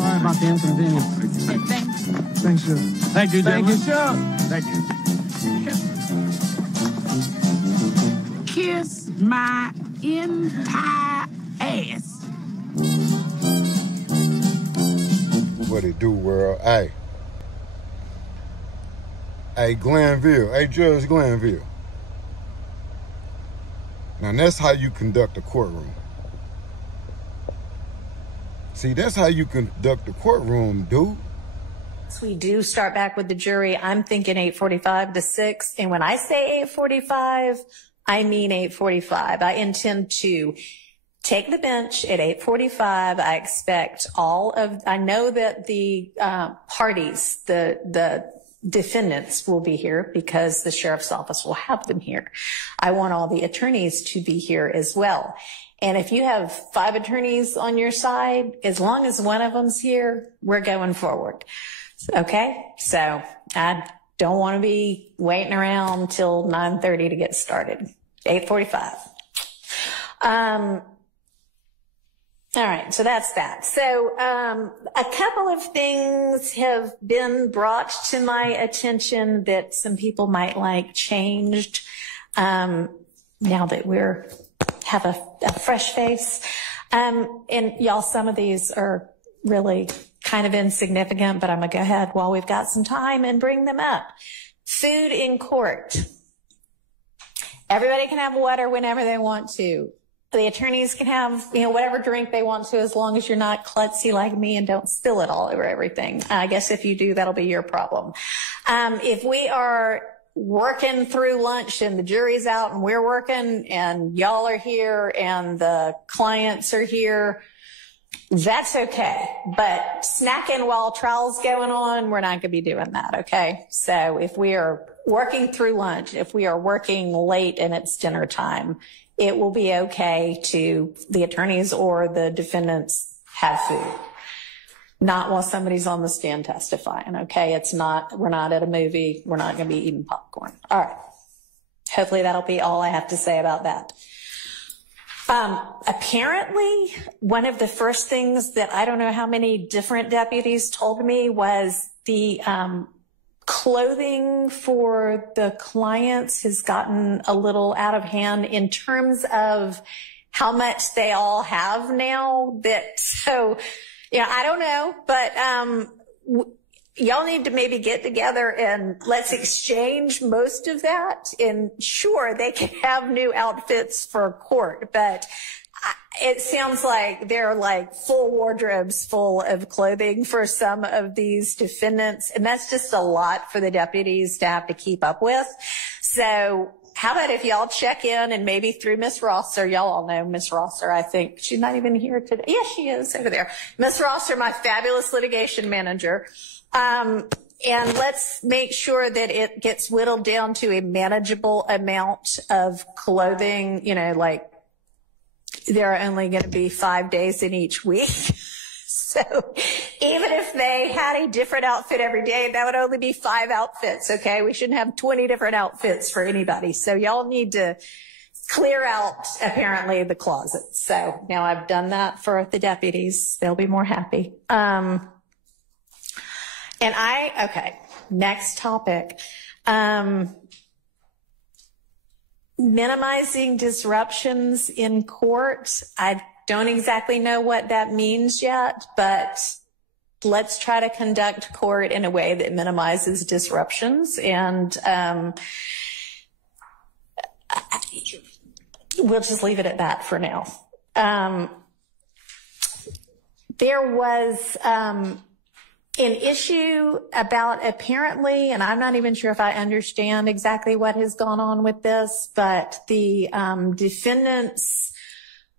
sorry about the inconvenience. Thanks, you. Thank you, gentlemen. Thank you, Thank you. Kiss my entire ass. What it do, world? Hey, Glenville. Hey, Judge Glenville. Now, that's how you conduct a courtroom. See, that's how you conduct a courtroom, dude. We do start back with the jury. I'm thinking 8:45 to 6. And when I say 8:45, I mean 8:45. I intend to take the bench at 8:45. I expect I know that the parties, the defendants will be here because the sheriff's office will have them here. I want all the attorneys to be here as well. And if you have 5 attorneys on your side, as long as one of them's here, we're going forward. Okay? So I don't want to be waiting around till 9:30 to get started. 8:45. All right, so that's that. So a couple of things have been brought to my attention that some people might like changed now that have a fresh face. And y'all, some of these are really kind of insignificant, but I'm going to go ahead while we've got some time and bring them up. Food in court. Everybody can have water whenever they want to. The attorneys can have, whatever drink they want to, as long as you're not klutzy like me and don't spill it all over everything. I guess if you do, that'll be your problem. If we are working through lunch and the jury's out and we're working and y'all are here and the clients are here, that's okay. But snacking while trial's going on, we're not going to be doing that, okay? So if we are working through lunch, if we are working late and it's dinner time, it will be okay to the attorneys or the defendants have food. Not while somebody's on the stand testifying, okay? We're not at a movie. We're not going to be eating popcorn. All right. Hopefully that'll be all I have to say about that. Apparently, one of the first things that I don't know how many different deputies told me was the clothing for the clients has gotten a little out of hand in terms of how much they all have now. I don't know, but y'all need to maybe get together and let's exchange most of that. And sure, they can have new outfits for court, but it sounds like they're like full wardrobes full of clothing for some of these defendants. And that's just a lot for the deputies to have to keep up with. So how about if y'all check in and maybe through Miss Rosser, y'all all know Miss Rosser, I think. She's not even here today. Yes, she is over there. Miss Rosser, my fabulous litigation manager. And let's make sure that it gets whittled down to a manageable amount of clothing, like there are only going to be 5 days in each week. So even if they had a different outfit every day, that would only be 5 outfits. Okay. We shouldn't have 20 different outfits for anybody. So y'all need to clear out apparently the closet. So now I've done that for the deputies. They'll be more happy. Okay. Next topic. Minimizing disruptions in court. I don't exactly know what that means yet, but let's try to conduct court in a way that minimizes disruptions. And we'll just leave it at that for now. There was an issue about apparently, and I'm not even sure if I understand exactly what has gone on with this, but the defendants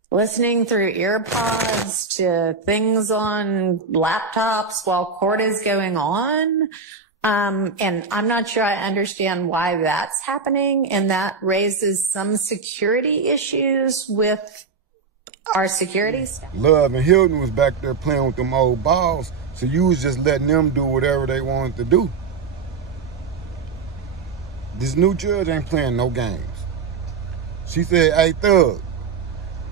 listening through earpods to things on laptops while court is going on. And I'm not sure I understand why that's happening. And that raises some security issues with our security staff. Love and Hilton was back there playing with them old balls. So you was just letting them do whatever they wanted to do. This new judge ain't playing no games. She said, hey, Thug,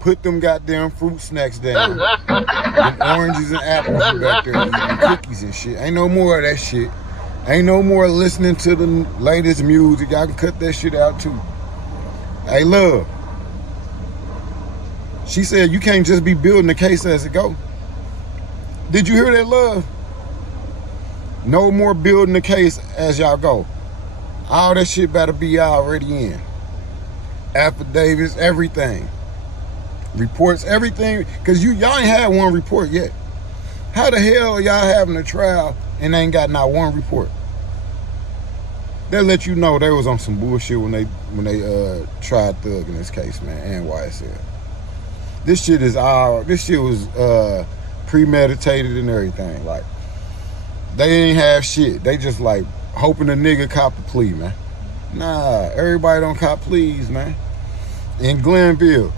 put them goddamn fruit snacks down. Them oranges and apples back there eating cookies and shit. Ain't no more of that shit. Ain't no more listening to the latest music. Y'all can cut that shit out too. Hey, love. She said you can't just be building the case as it go. Did you hear that, love? No more building the case as y'all go. All that shit better be already in. Affidavits, everything. Reports, everything. Because y'all ain't had one report yet. How the hell y'all having a trial and ain't got not one report? They'll let you know they was on some bullshit when they tried Thug in this case, man, and YSL. This shit was premeditated and everything. Like, they ain't have shit. They just like hoping a nigga cop the plea, man. Nah, everybody don't cop pleas, man. In Glenville,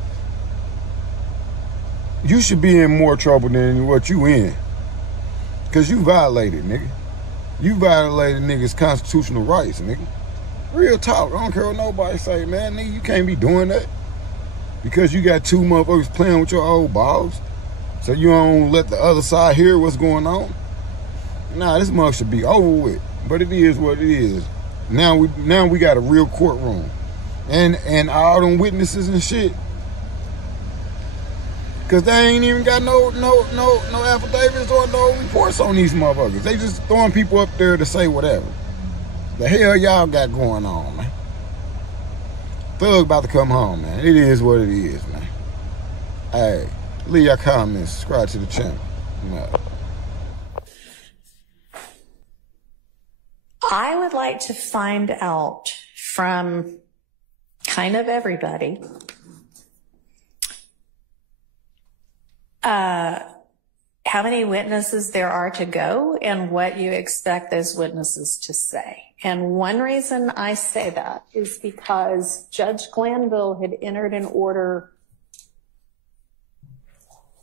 you should be in more trouble than what you in. Cause you violated, nigga. You violated niggas' constitutional rights, nigga. Real talk. I don't care what nobody say, man. Nigga, you can't be doing that. Because you got two motherfuckers playing with your old balls. So you don't let the other side hear what's going on. Nah, this mug should be over with. But it is what it is. Now we got a real courtroom. And all them witnesses and shit. Cause they ain't even got no affidavits or no reports on these motherfuckers. They just throwing people up there to say whatever. The hell y'all got going on, man? Thug about to come home, man. It is what it is, man. Hey, leave your comments, subscribe to the channel. I would like to find out from kind of everybody how many witnesses there are to go and what you expect those witnesses to say. And one reason I say that is because Judge Glanville had entered an order,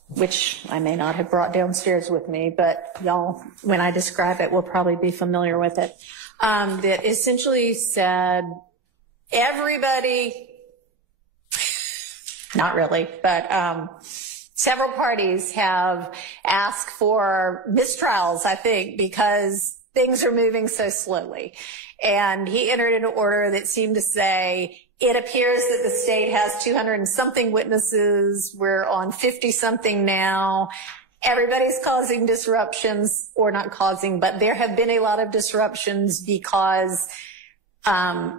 which I may not have brought downstairs with me, but y'all, when I describe it, will probably be familiar with it, that essentially said everybody, not really, but several parties have asked for mistrials, I think, because things are moving so slowly. And he entered an order that seemed to say, it appears that the state has 200 and something witnesses. We're on 50 something now. Everybody's causing disruptions, or not causing, but there have been a lot of disruptions because a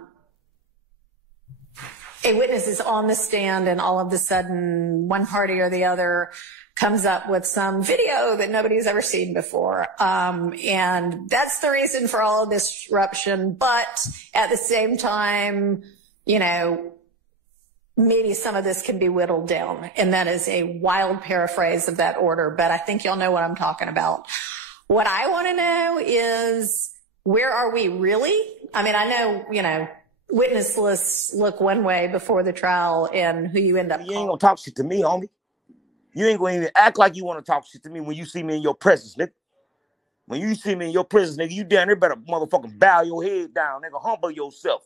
witness is on the stand and all of a sudden one party or the other comes up with some video that nobody's ever seen before. And that's the reason for all of this disruption. But at the same time, you know, maybe some of this can be whittled down. And that is a wild paraphrase of that order, but I think y'all know what I'm talking about. What I want to know is, where are we really? I mean, I know, you know, witness lists look one way before the trial and who you end up You ain't gonna talk shit to me, homie. You ain't gonna even act like you want to talk shit to me when you see me in your presence, nigga. When you see me in your presence, nigga, you down there better motherfucking bow your head down, nigga. Humble yourself.